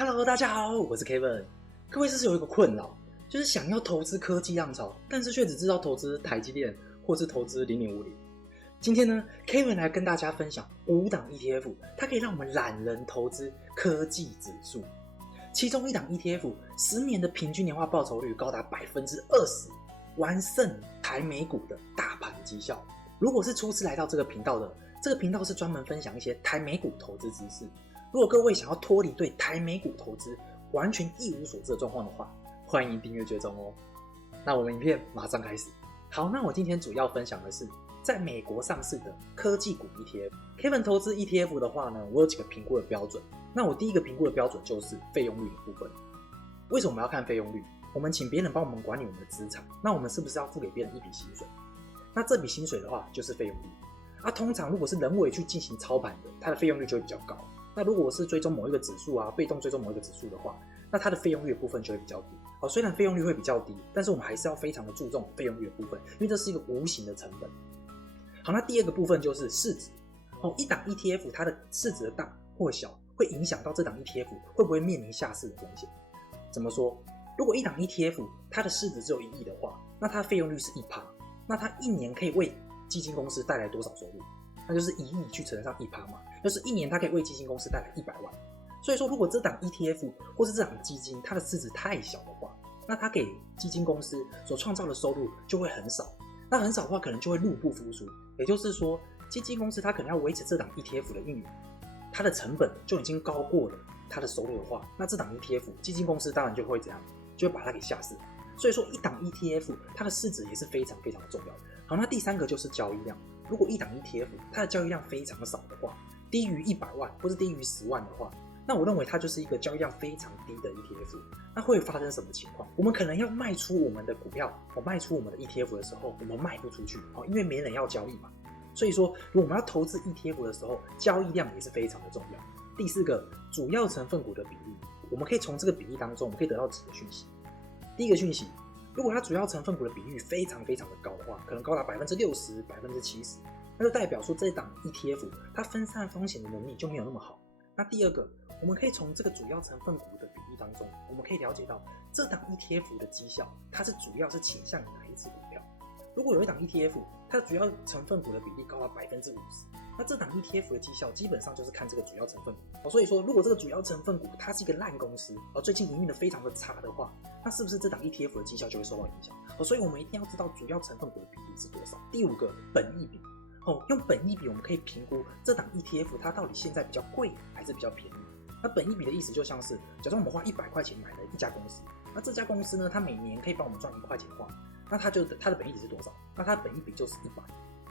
Hello， 大家好，我是 Kevin。各位是不是有一个困扰，就是想要投资科技浪潮，但是却只知道投资台积电或是投资0050。今天呢 ，Kevin 来跟大家分享5档 ETF， 它可以让我们懒人投资科技指数。其中一档 ETF 10年的平均年化报酬率高达 20%， 完胜台美股的大盘绩效。如果是初次来到这个频道的，这个频道是专门分享一些台美股投资知识。如果各位想要脱离对台美股投资完全一无所知的状况的话，欢迎订阅追踪哦。那我们影片马上开始。好，那我今天主要分享的是在美国上市的科技股 ETF。Kevin 投资 ETF 的话呢，我有几个评估的标准。那我第一个评估的标准就是费用率的部分。为什么我们要看费用率？我们请别人帮我们管理我们的资产，那我们是不是要付给别人一笔薪水？那这笔薪水的话就是费用率。通常如果是人为去进行操盘的，它的费用率就会比较高。那如果我是追踪某一个指数被动追踪某一个指数的话，那它的费用率的部分就会比较低。虽然费用率会比较低，但是我们还是要非常的注重费用率的部分，因为这是一个无形的成本。好，那第二个部分就是市值。一档 ETF 它的市值的大或小，会影响到这档 ETF 会不会面临下市的风险。怎么说？如果一档 ETF 它的市值只有1亿的话，那它的费用率是 1%， 那它一年可以为基金公司带来多少收入？那就是1亿去乘上 1% 嘛，就是一年它可以为基金公司带来100万。所以说，如果这档 ETF 或是这档基金它的市值太小的话，那它给基金公司所创造的收入就会很少。那很少的话，可能就会入不敷出。也就是说，基金公司它可能要维持这档 ETF 的运营，它的成本就已经高过了它的收入的话，那这档 ETF 基金公司当然就会怎样？就会把它给下市。所以说，一档 ETF 它的市值也是非常非常的重要的。好，那第三个就是交易量。如果一档 ETF 它的交易量非常少的话，低于100万或是低于10万的话，那我认为它就是一个交易量非常低的 ETF。那会发生什么情况？我们可能要卖出我们的股票，卖出我们的 ETF 的时候，我们卖不出去，因为没人要交易嘛。所以说，如果我们要投资 ETF 的时候，交易量也是非常的重要。第四个，主要成分股的比例，我们可以从这个比例当中，我们可以得到几个讯息。第一个讯息，如果它主要成分股的比率非常非常的高的话，可能高达 60%、70%， 那就代表说这档 ETF 它分散风险的能力就没有那么好。那第二个，我们可以从这个主要成分股的比例当中，我们可以了解到这档 ETF 的绩效，它是主要是倾向于哪一支股票。如果有一档 ETF 它的主要成分股的比例高达 50%， 那这档 ETF 的绩效基本上就是看这个主要成分股。所以说，如果这个主要成分股它是一个烂公司，最近营运的非常的差的话，那是不是这档 ETF 的绩效就会受到影响？所以我们一定要知道主要成分股的比例是多少。第五个，本益比。用本益比我们可以评估这档 ETF 它到底现在比较贵还是比较便宜。那本益比的意思就像是，假装我们花100块钱买了一家公司，那这家公司呢，它每年可以帮我们赚1块钱的话，那它的本益比是多少？那它的本益比就是100。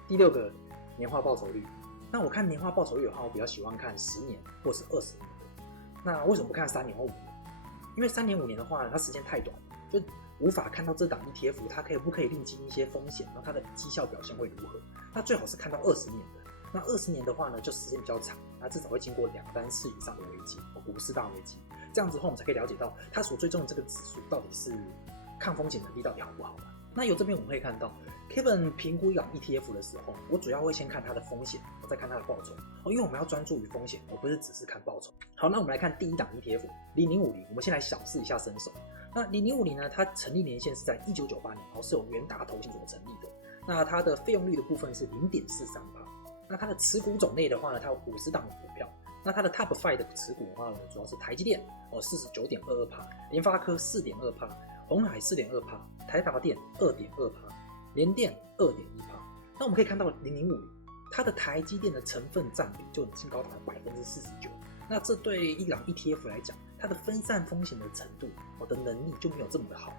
第六个，年化报酬率。那我看年化报酬率的话，我比较喜欢看10年或是20年的。那为什么不看3年或5年？因为3年5年的话，它时间太短了，就无法看到这档 ETF 它不可以历经一些风险，然后它的绩效表现会如何。那最好是看到20年的。那20年的话呢，就时间比较长，那至少会经过2、3次以上的危机，股市大危机。这样子的话，我们才可以了解到它所追踪的这个指数到底是抗风险能力到底好不好嘛。那由这边我们可以看到 ，Kevin 评估一档 ETF 的时候，我主要会先看它的风险，再看它的报酬。因为我们要专注于风险，而不是只是看报酬。好，那我们来看第一档 ETF 0050，我们先来小试一下身手。那0050呢，它成立年限是在1998年，是由元达投信所成立的。那它的费用率的部分是 0.43%。那它的持股种类的话呢，它有50档的股票。那它的 Top 5 的持股的话呢，主要是台积电49.22%，联发科4.2%，鸿海4.2%，台达电2.2%，联电2.1%。那我们可以看到0050，它的台积电的成分占比就已经高达了 49%。那这对一档 ETF 来讲，它的分散风险的程度的能力就没有这么的好。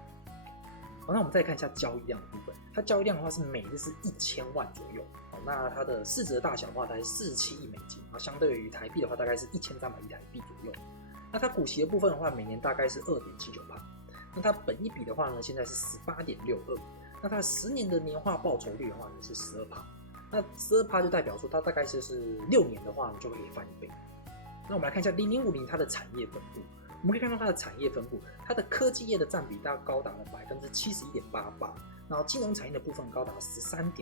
好，那我们再看一下交易量的部分。它交易量的话是每日是1000万左右。那它的市值的大小的话，大概47亿美金，相对于台币的话，大概是1300亿台币左右。那它股息的部分的话，每年大概是 2.79%。那它本益比的话呢，现在是 18.62。那它10年的年化报酬率的话呢是 12%。那 12% 就代表说它大概就是6年的话呢就可以翻1倍。那我们来看一下0050它的产业分布。我们可以看到它的产业分布，它的科技业的占比大概高达了 71.88%， 然后金融产业的部分高达 13.22%，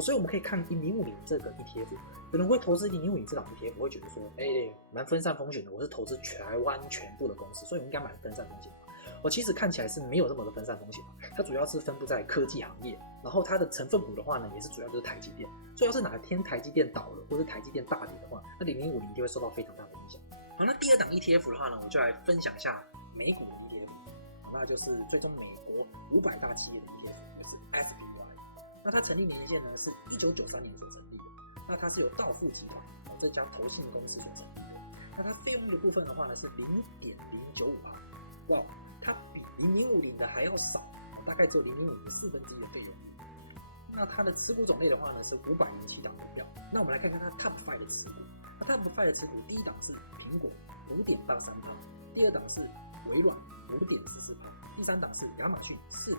所以我们可以看0050这个 ETF， 有人会投资0050这档 ETF， 会觉得说，蛮分散风险的，我是投资台湾全部的公司，所以我应该蛮分散风险。其实看起来是没有这么的分散风险，它主要是分布在科技行业，然后它的成分股的话呢，也是主要就是台积电，所以要是哪天台积电倒了，或是台积电大跌的话，那0050一定会受到非常大的影响。好，那第二档 ETF 的话呢，我就来分享一下美股的 ETF， 那就是追踪美国500大企业的 ETF， 就是 SPY。那它成立年限呢是1993年所成立的，那它是由道富集团这家投信公司所成立的。那它费用率的部分的话呢是 0.095%， 哇，它比0050的还要少，大概只有0050的1/4的费用率。那它的持股种类的话呢是507档股票。那我们来看看它 Top 5的持股。那 Top 5的持股，第一档是苹果 5.83%， 第二档是微软 5.44%， 第三档是亚马逊 4.02%，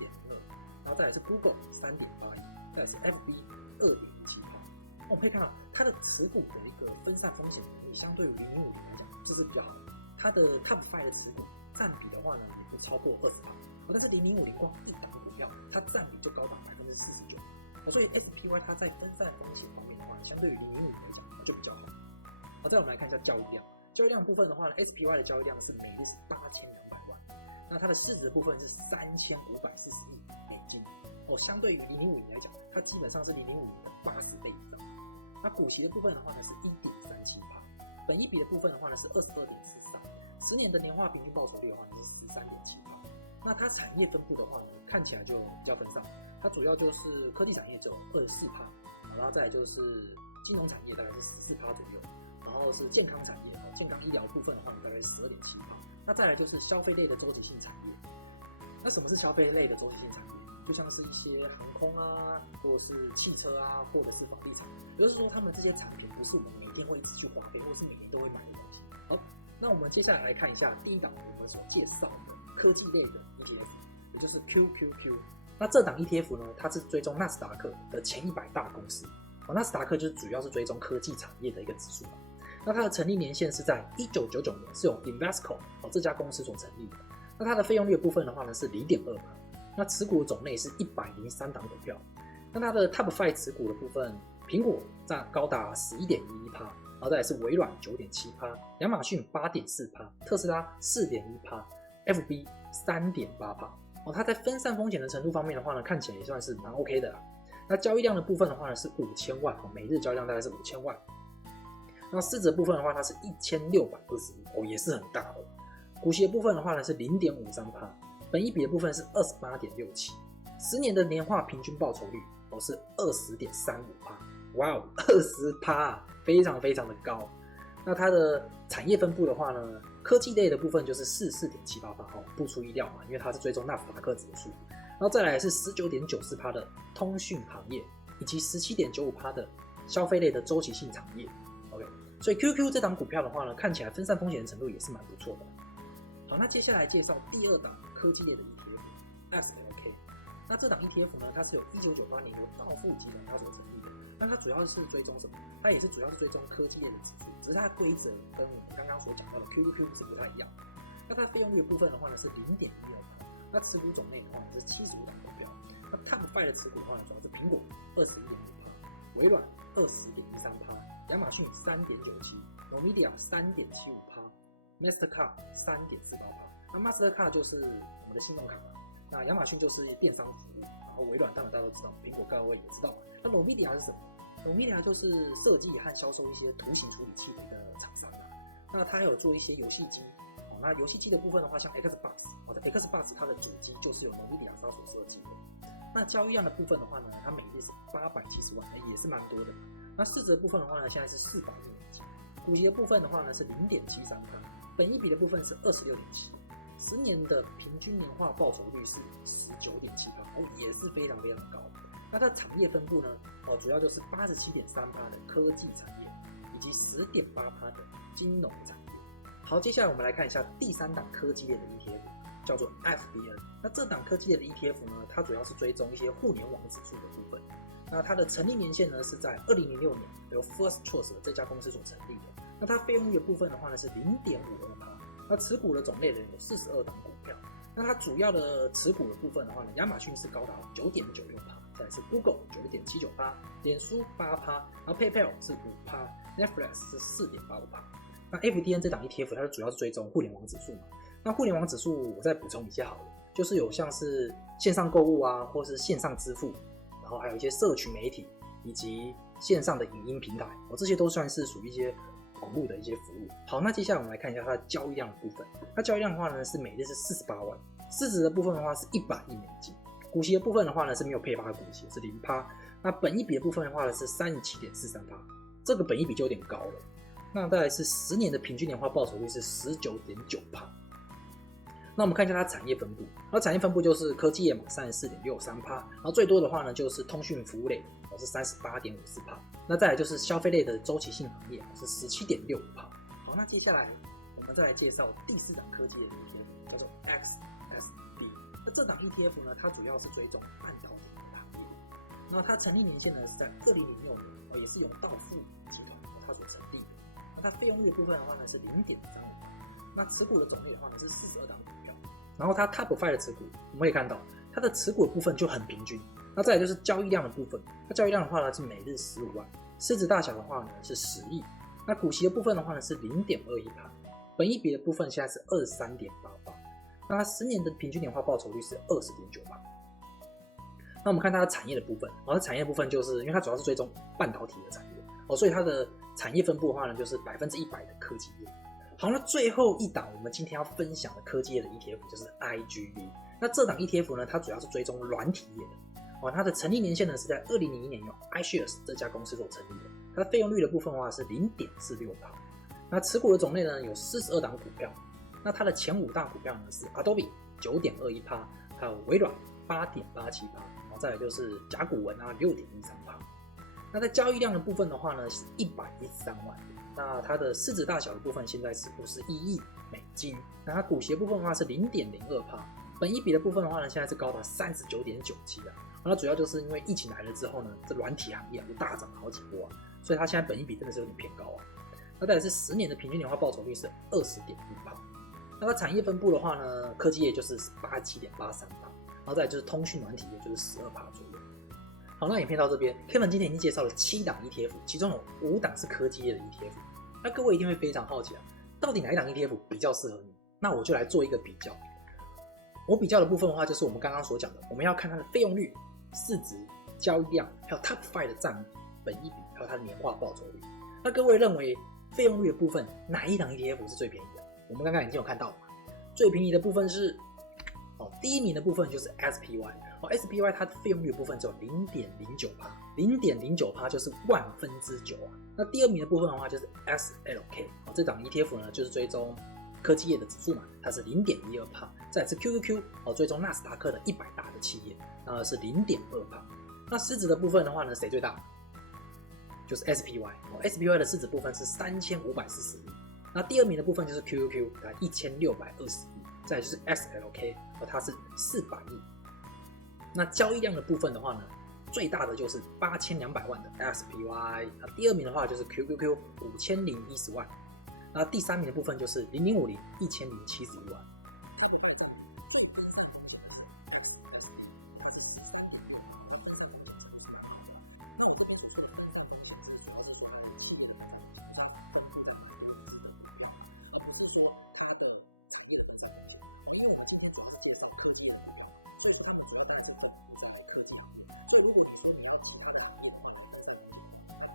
然后再来是 Google 3.81%， 再来是 FB 2.17%。我们可以看到它的持股的一个分散风险能力，相对于0050来讲，这是比较好的。它的 Top 5的持股占比的话呢，也不超过20%，但是0050光一档股票，它占比就高达49%。所以 SPY 它在分散风险方面的话，相对于0050来讲就比较好。好，再我们来看一下交易量。交易量的部分的话呢 ，SPY 的交易量是每日是8200万，那它的市值的部分是3540亿美金。相对于0050来讲，它基本上是0050的80倍以上。那股息的部分的话呢是 1.37%， 本益比的部分的话呢是 22.43%，10年的年化平均报酬率的话呢是 13.7%。那它产业分布的话呢，看起来就比较分散，它主要就是科技产业只有 24%， 然后再来就是金融产业大概是 14% 左右，然后是健康产业，健康医疗部分的话大概是 12.7%， 那再来就是消费类的周期性产业。那什么是消费类的周期性产业？就像是一些航空啊，或者是汽车啊，或者是房地产，也就是说他们这些产品不是我们每天会一直去花费，或是每年都会买的东西。好，那我们接下来来看一下第一档我们所介绍的科技类的 ETF， 也就是 QQQ。 那这档 ETF 呢，它是追踪纳斯达克的前100大公司，纳斯达克就是主要是追踪科技产业的一个指数。那它的成立年限是在1999年，是由 Invesco 这家公司所成立的。那它的费用率的部分的话呢是 0.2%， 那持股的种类是103档股票。那它的 Top 5持股的部分，苹果占高达 11.11%， 然后再来是微软 9.7%， 亚马逊 8.4%， 特斯拉 4.1%， FB 3.8%。它在分散风险的程度方面的话呢，看起来也算是蛮 OK 的啦。那交易量的部分的话呢是5000万，每日交易量大概是5000万。那市值的部分的话，它是1620亿，也是很大哦。股息的部分的话呢是 0.53%， 本益比的部分是 28.67%，10年的年化平均报酬率是 20.35%， 哇哦 20%， 非常非常的高。那它的产业分布的话呢，科技类的部分就是 44.78%， 不出意料嘛，因为它是追踪纳斯达克指数。然后再来是 19.94% 的通讯行业，以及 17.95% 的消费类的周期性产业。 OK， 所以 QQ 这档股票的话呢，看起来分散风险的程度也是蛮不错的。好，那接下来介绍第二档科技类的 ETF XLK。 那这档 ETF 呢，它是由1998年由道富集团它所成立的。那它主要是追踪什么？它也是主要是追踪科技类的指数，只是它的规则跟我们刚刚所讲到的 QQQ 是不太一样的。那它的费用率的部分的话呢是 0.16%， 那持股种类的话呢是75档股票。那 Top 5的持股的话呢，主要是苹果 21.1%， 微软 20.13%， 亚马逊 3.97%， NVIDIA 3.75%， Mastercard 3.48%。 那 Mastercard 就是我们的信用卡嘛，那亚马逊就是电商服务，然后微软当然大家都知道，苹果各位也知道嘛。那 NVIDIA 是什么？ NVIDIA 就是设计和销售一些图形处理器的一个厂商。那它还有做一些游戏机。那游戏机的部分的话，像 Xbox，Xbox 它的主机就是由 NVIDIA 所设计的。那交易量的部分的话呢，它每日是870万，也是蛮多的。那市值的部分的话呢，现在是400亿美金。股息的部分的话呢是 0.73%， 本益比的部分是 26.7%，10年的平均年化报酬率是 19.7%，也是非常非常高。那它的产业分布呢，主要就是 87.3% 的科技产业，以及 10.8% 的金融产业。好，接下来我们来看一下第三档科技类的 ETF， 叫做 FBN。 那这档科技类的 ETF 呢，它主要是追踪一些互联网指数的部分。那它的成立年限呢是在2006年由 First Choice 这家公司所成立的。那它费用率的部分的话呢是 0.52%， 那持股的种类呢有42档股票。那它主要的持股的部分的话呢，亚马逊是高达 9.96%，再来是 Google 9.79%，脸书8%，然后 PayPal 是5%，Netflix 是4.85%。那 FDN 这档 ETF 它主要是追踪互联网指数嘛。那互联网指数我再补充一下好了，就是有像是线上购物啊，或是线上支付，然后还有一些社群媒体以及线上的影音平台，这些都算是属于一些网络的一些服务。好，那接下来我们来看一下它的交易量的部分。那交易量的话呢，是每日是48万，市值的部分的话是100亿美金，股息的部分的话呢是没有配发的股息，是0%。那本益比的部分的话呢是37.43%，这个本益比就有点高了。那再来是10年的平均年化报酬率是19.9%。那我们看一下它产业分布，那产业分布就是科技业嘛34.63%，然后最多的话呢就是通讯服务类是38.54%，那再来就是消费类的周期性行业是17.65%。好，那接下来我们再来介绍第4档科技业的 ETF， 叫做 XSB。那这档 ETF 呢，它主要是追踪半导体的行业，那它成立年限呢是在2006年，也是由道富集团它所成立的。那它费用率的部分的话呢是0.35%，那持股的种类的话呢是42档股票，然后它 Top 5的持股，我们可以看到它的持股的部分就很平均。那再来就是交易量的部分，它交易量的话呢是每日15万，市值大小的话呢是10亿，那股息的部分的话呢是0.21%，本益比的部分现在是23.88%，那它10年的平均年化报酬率是20.98%。那我们看它的产业的部分，它产业部分就是因为它主要是追踪半导体的产业，所以它的产业分布的话呢就是100%的科技业。好，那最后一档我们今天要分享的科技业的 ETF 就是 IGV。那这档 ETF 呢，它主要是追踪软体业的，它的成立年限呢是在2001年由 iShares 这家公司所成立的，它的费用率的部分的话是0.46%。那持股的种类呢有42档股票，那它的前5大股票呢是 Adobe 9.21%，还有微软8.87%，然后再来就是甲骨文6.13%。那在交易量的部分的话呢是113万，那它的市值大小的部分现在是51亿美金，那它股息的部分的话是0.02%，本益比的部分的话呢现在是高达39.97%。那主要就是因为疫情来了之后呢，这软体行业就大涨了好几波所以它现在本益比真的是有点偏高那再来是10年的平均年化报酬率是20.1%。那它产业分布的话呢，科技业就是87.83%，然后再来就是通讯软体业就是12%左右。好，那影片到这边 ，Kevin 今天已经介绍了7档 ETF， 其中有5档是科技业的 ETF。那各位一定会非常好奇到底哪一档 ETF 比较适合你？那我就来做一个比较。我比较的部分的话，就是我们刚刚所讲的，我们要看它的费用率、市值、交易量，还有 Top 5的占比、本益比，还有它的年化报酬率。那各位认为费用率的部分哪一档 ETF 是最便宜的？我们刚刚已经有看到了嘛，最便宜的部分是第一名的部分就是 SPY。SPY 它的费用率的部分只有 0.09%，0.09% 就是9%那第二名的部分的话就是 XLK，这档 ETF 呢就是追踪科技业的指数嘛，它是 0.12%。再来是 QQQ，追踪纳斯达克的100大的企业，是 0.2%。那市值的部分的话呢，谁最大？就是 SPY。SPY 的市值部分是3540亿。那第二名的部分就是 QQQ， 它1620亿。再来就是 XLK， 它是400亿。那交易量的部分的话呢，最大的就是8200万的 SPY， 那第二名的话就是 QQQ 5010万，那第三名的部分就是0050 1071万。所以如果你说你要其他的行业的话，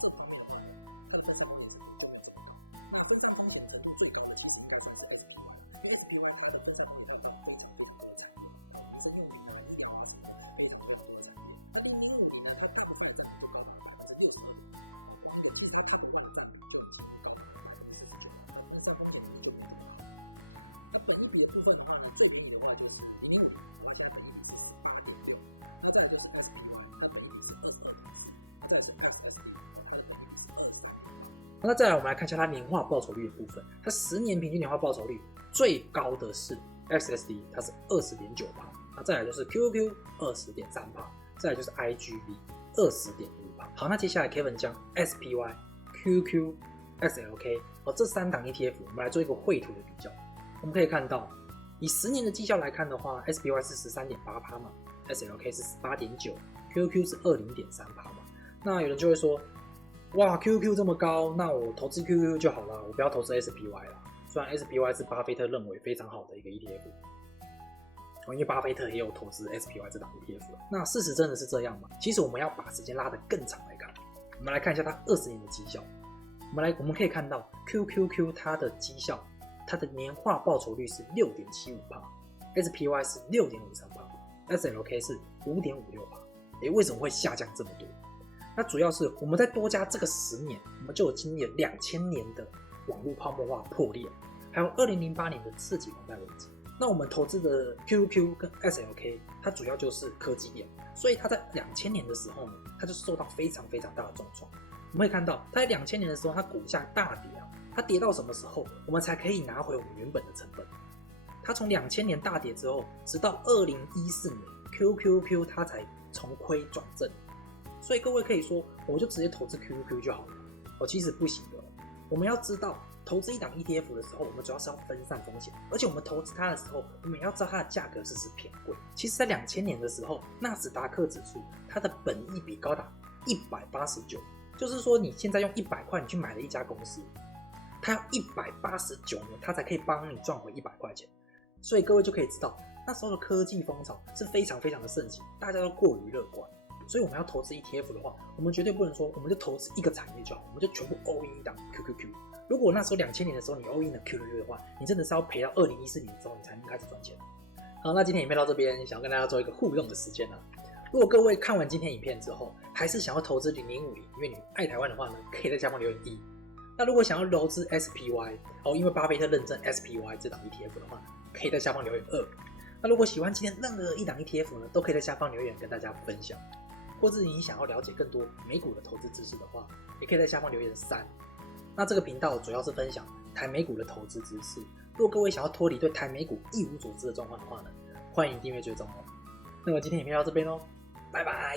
这方面的话，可能这方面就没找到。那分散风险程度最高的其实应该就是 SPY， 它的分散风险非常非常多，是目前它1.8%非常非常多的产品。那0050呢，它大部分的占比就高达62%，我们其实它大部分的占比就已经高达49%，分散风险就没有。那本益比的部分的话呢，最便宜的话就是0050，它在18.6，它再来就是那再来我们来看一下它年化报酬率的部分，它10年平均年化报酬率最高的是 XSD， 它是 20.9%， 那再来就是 QQQ 20.3%， 再来就是 IGV 20.5%。好，那接下来 Kevin 将 SPY、QQ、XLK 这3档 ETF 我们来做一个绘图的比较。我们可以看到，以10年的绩效来看的话，SPY 是 13.8% 嘛，SLK 是 18.9%， QQQ 是20.3%嘛。那有人就会说，哇 QQQ 这么高，那我投资 QQQ 就好了，我不要投资 SPY 啦。虽然 SPY 是巴菲特认为非常好的一个 ETF，因为巴菲特也有投资 SPY 这档 ETF。那事实真的是这样吗？其实我们要把时间拉得更长来看，我们来看一下它20年的绩效。我们可以看到 QQQ 它的绩效，它的年化报酬率是 6.75%，SPY 是 6.53%，SLK 是 5.56%。为什么会下降这么多？那主要是我们再多加这个10年，我们就有经历了2000年的网络泡沫化破裂，还有2008年的次级房贷危机。那我们投资的 QQQ 跟 SLK， 它主要就是科技业，所以它在2000年的时候呢，它就受到非常非常大的重创。我们会看到，它在2000年的时候，它股价大跌啊，它跌到什么时候，我们才可以拿回我们原本的成本？它从2000年大跌之后，直到2014年 ，QQQ 它才从亏转正。所以各位可以说，我就直接投资 QQQ 就好了。其实不行的。我们要知道，投资一档 ETF 的时候，我们主要是要分散风险，而且我们投资它的时候，我们也要知道它的价格是不是偏贵。其实，在2000年的时候，纳斯达克指数它的本益比高达189，就是说你现在用100块你去买了一家公司，它要189年，它才可以帮你赚回100块钱。所以各位就可以知道，那时候的科技风潮是非常非常的盛行，大家都过于乐观。所以我们要投资 ETF 的话，我们绝对不能说我们就投资一个产业就好，我们就全部 all in 一档 QQQ。如果那时候2000年的时候你 all in 了 QQQ 的话，你真的是要赔到2014年之后你才能开始赚钱。好，那今天影片到这边，想要跟大家做一个互动的时间啊。如果各位看完今天影片之后，还是想要投资0050，因为你爱台湾的话呢，可以在下方留言1。那如果想要投资 SPY，因为巴菲特认证 SPY 这档 ETF 的话，可以在下方留言2。那如果喜欢今天任何一档 ETF 呢，都可以在下方留言跟大家分享。或者你想要了解更多美股的投资知识的话，也可以在下方留言3。那这个频道主要是分享台美股的投资知识。如果各位想要脱离对台美股一无所知的状况的话呢，欢迎订阅追踪哦。那么今天影片到这边咯，拜拜。